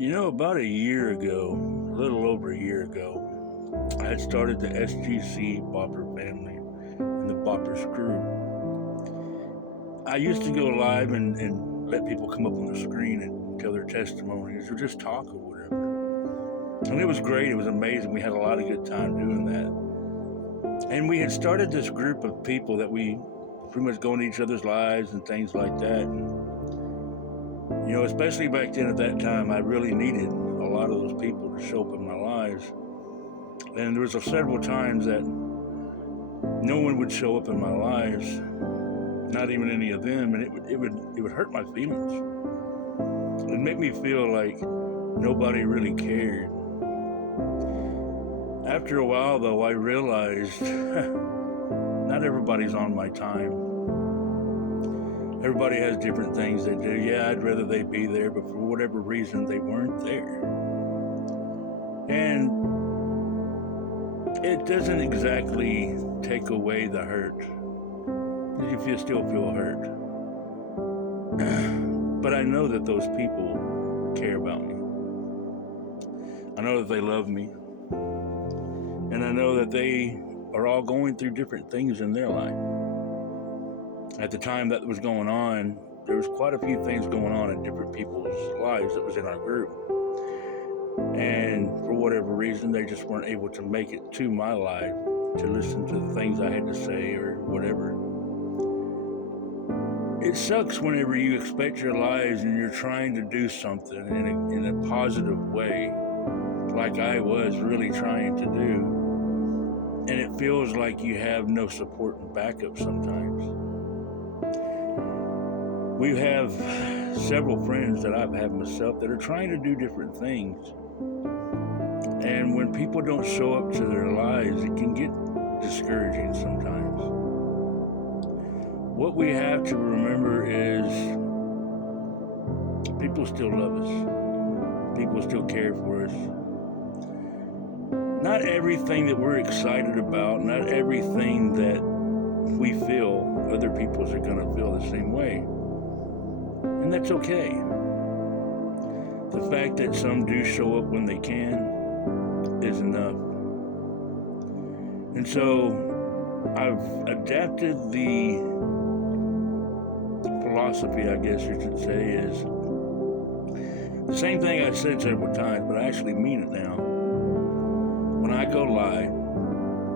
About a year ago, a little over a year ago, I had started the SGC Bopper family and the Boppers crew. I used to go live and let people come up on the screen and tell their testimonies or just talk or whatever. And it was great. It was amazing. We had a lot of good time doing that. And we had started this group of people that we pretty much go into each other's lives and things like that. And, especially back then at that time, I really needed a lot of those people to show up in my lives. And there was several times that no one would show up in my lives, not even any of them, and it would hurt my feelings. It'd make me feel like nobody really cared. After a while, though, I realized not everybody's on my time. Everybody has different things they do. Yeah, I'd rather they be there, but for whatever reason, they weren't there. And it doesn't exactly take away the hurt. You still feel hurt. But I know that those people care about me. I know that they love me. And I know that they are all going through different things in their life. At the time that was going on, there was quite a few things going on in different people's lives that was in our group. And for whatever reason, they just weren't able to make it to my life to listen to the things I had to say or whatever. It sucks whenever you expect your lives and you're trying to do something in a positive way, like I was really trying to do, and it feels like you have no support and backup sometimes. We have several friends that I've had myself that are trying to do different things. And when people don't show up to their lives, it can get discouraging sometimes. What we have to remember is people still love us. People still care for us. Not everything that we're excited about, not everything that we feel, other people are going to feel the same way. And that's okay. The fact that some do show up when they can is enough. And so I've adapted the philosophy, I guess you should say, is the same thing I said several times, but I actually mean it now. When I go live,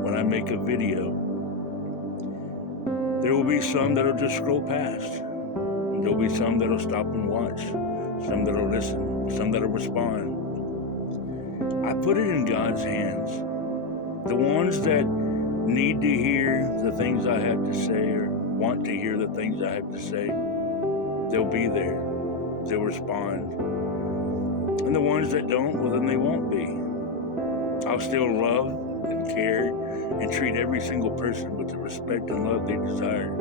when I make a video, there will be some that'll just scroll past. There'll be some that'll stop and watch, some that'll listen, some that'll respond. I put it in God's hands. The ones that need to hear the things I have to say or want to hear the things I have to say, they'll be there. They'll respond. And the ones that don't, well, then they won't be. I'll still love and care and treat every single person with the respect and love they desire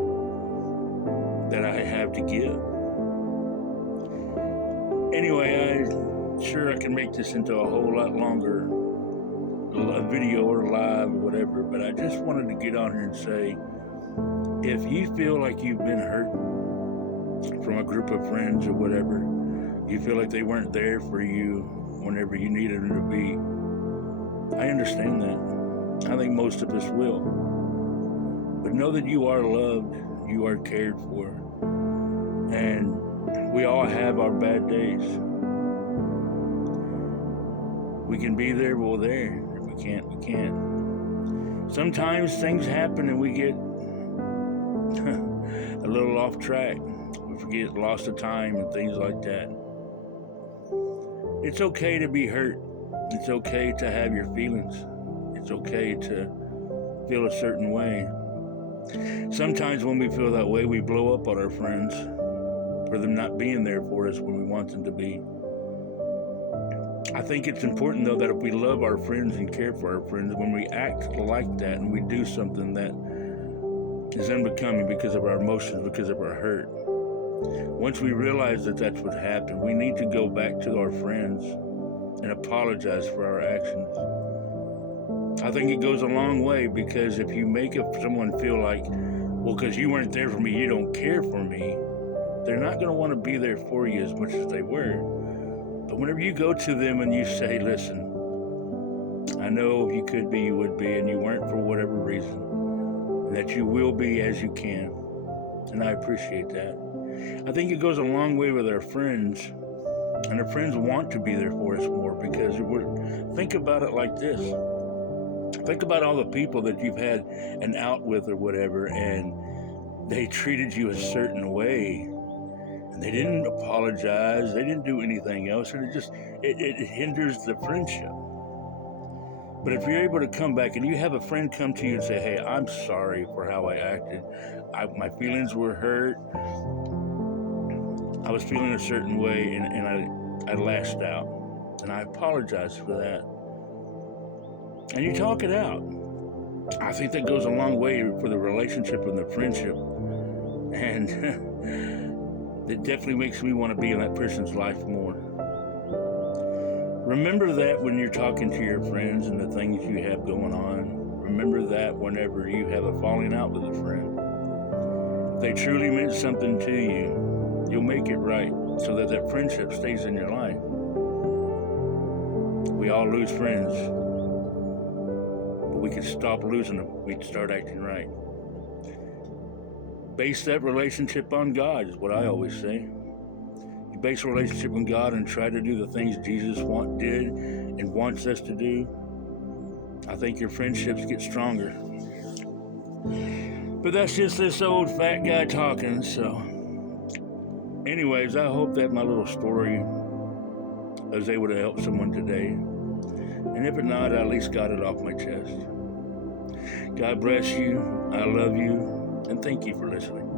that I have to give. Anyway, I'm sure I can make this into a whole lot longer, a video or live or whatever, but I just wanted to get on here and say, if you feel like you've been hurt from a group of friends or whatever, you feel like they weren't there for you whenever you needed them to be, I understand that. I think most of us will. But know that you are loved, you are cared for, and we all have our bad days. We can be there, we're there. If we can't, we can't. Sometimes things happen and we get a little off track. We forget, lost of time and things like that. It's okay to be hurt. It's okay to have your feelings. It's okay to feel a certain way. Sometimes when we feel that way, we blow up on our friends for them not being there for us when we want them to be. I think it's important, though, that if we love our friends and care for our friends, when we act like that and we do something that is unbecoming because of our emotions, because of our hurt, once we realize that that's what happened, we need to go back to our friends and apologize for our actions. I think it goes a long way, because if you make someone feel like, well, because you weren't there for me, you don't care for me, they're not going to want to be there for you as much as they were. But whenever you go to them and you say, listen, I know if you could be, you would be, and you weren't for whatever reason, and that you will be as you can. And I appreciate that. I think it goes a long way with our friends, and our friends want to be there for us more because think about it like this. Think about all the people that you've had an out with or whatever, and they treated you a certain way, and they didn't apologize, they didn't do anything else, and it hinders the friendship. But if you're able to come back and you have a friend come to you and say, hey, I'm sorry for how I acted. My feelings were hurt. I was feeling a certain way and I lashed out. And I apologize for that. And you talk it out. I think that goes a long way for the relationship and the friendship. And it definitely makes me want to be in that person's life more. Remember that when you're talking to your friends and the things you have going on. Remember that whenever you have a falling out with a friend. If they truly meant something to you, you'll make it right so that that friendship stays in your life. We all lose friends, but we can stop losing them. We can start acting right. Base that relationship on God is what I always say. You base a relationship on God and try to do the things Jesus did and wants us to do. I think your friendships get stronger. But that's just this old fat guy talking, so. Anyways, I hope that my little story was able to help someone today. And if it not, I at least got it off my chest. God bless you. I love you. And thank you for listening.